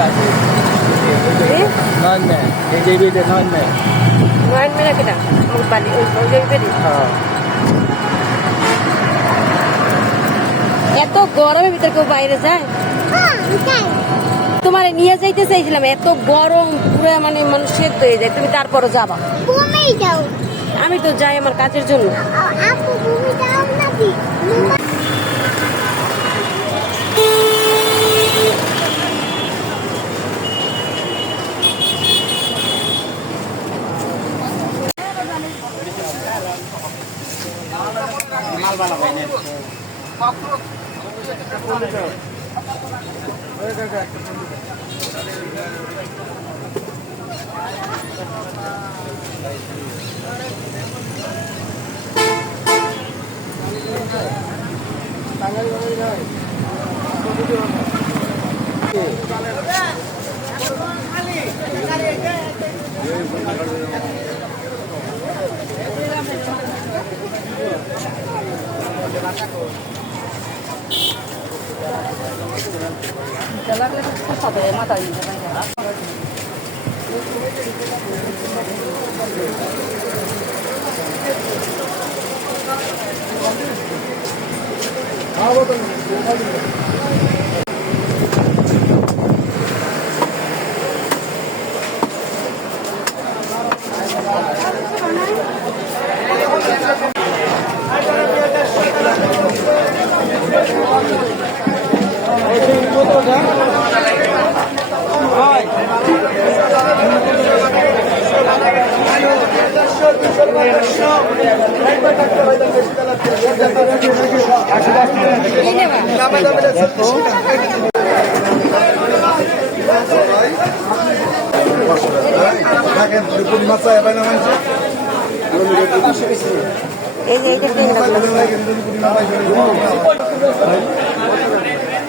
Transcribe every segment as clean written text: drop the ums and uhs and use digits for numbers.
আছে নন মে এই যে বিতে নন মে না কেটা মুখ বালি ওই যে বেরি হ্যাঁ এত গরমের ভিতর কেউ বাইরে যায় তোমার নিয়ে যাইতে চাইছিলাম এত গরম পুরো মানে মানুষ সেদ্ধ হয়ে যায় তুমি তারপরও যাবা আমি তো যাই আমার কাজের জন্য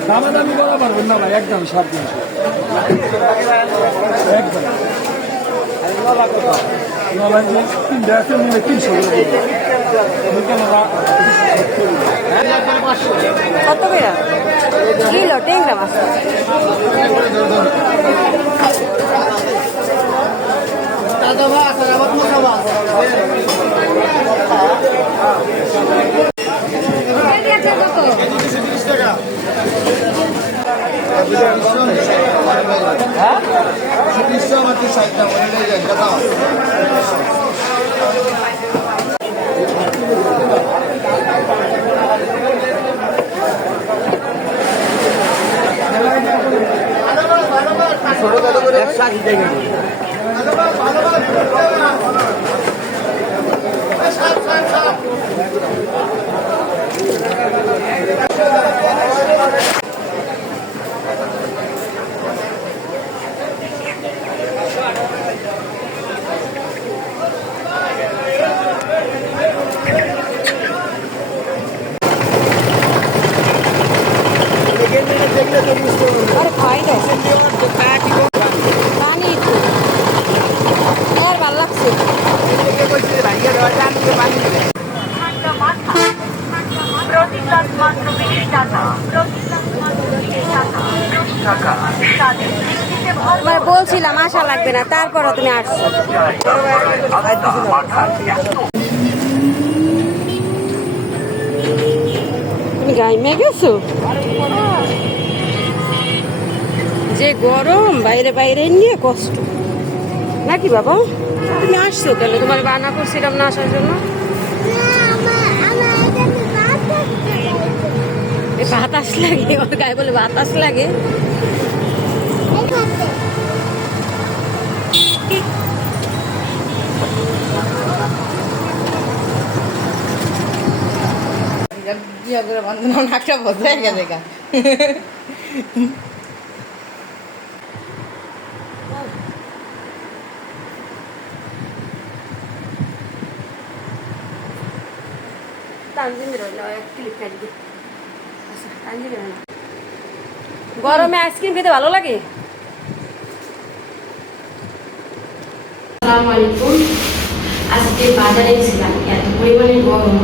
দামাদামি করা পারবেন না ভাই একদম 350 একদম কত বেড়া কিলো টেংরা মাছ और खाई दो पानी और भाলো লাগছে মানে বলছিলাম আশা লাগবে না তারপরও তুমি আসছো তুমি গাইমে গেছো যে গরম বাইরে বাইরে নিয়ে কষ্ট নাকি বাবা তুমি আসছো কেন তোমার বানা করছিলাম না আসার জন্য বাতাস লাগে ওর গায়ে বলে বাতাস লাগে একটা বোঝা গেছে গরমে আইসক্রিম খেতে ভালো লাগে আসসালামু আলাইকুম আজকে বাজারে গেছিলাম এত পরিমাণে গরম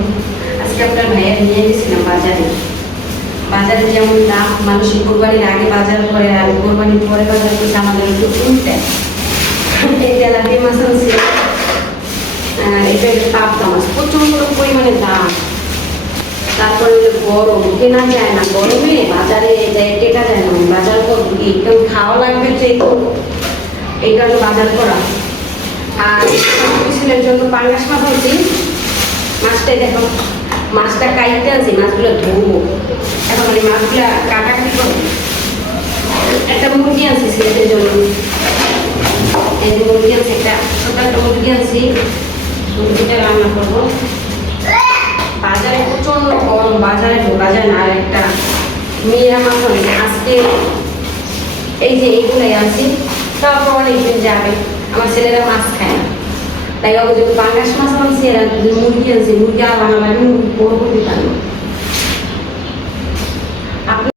আজকে আপনার ভাইয়া নিয়ে গেছিলাম বাজারে বাজারে যেমন দাম, মানুষের কোরবানির আগে বাজার করে আর কোরবানির পরে বাজার করছে, আমাদের একটু উল্টে। এই তেলাপিয়া মাছ আনছি, আর এটা পাবদা মাছ, প্রচণ্ড পরিমাণে দাম। তারপরে গরম কেনা যায় না, গরমে বাজারে টেকা যায় না, বাজার করবো কি কেউ খাওয়া লাগবে যেহেতু, এই কারণে বাজার করা। আর ছেলের জন্য পাঙ্গাস মাছ আনছি, মাছটাই দেখো, মাছটা কাইতে আনছি, মাছগুলো ধুবো এখন, মানে মাছগুলো কাটাকাটি করবো। একটা মুরগি আনছি ছেলেদের জন্য, এই যে মুরগি আনছি, একটা ছোট একটা মুরগি আনছি, মুরগিটা রান্না করবো। বাজারে প্রচন্ড গরম, বাজারে ঢোকা যায় না। আর একটা মিরা মাছ আনছি আজকে, এই যে এইগুলাই আনছি, তারপর অনেকদিন যাবে, আমার ছেলেরা মাছ খায় না, তাই বাবু যদি পাঙ্গাস মাছ আনছি, এরা মুরগি আনছি, মুরগি আর বানালাম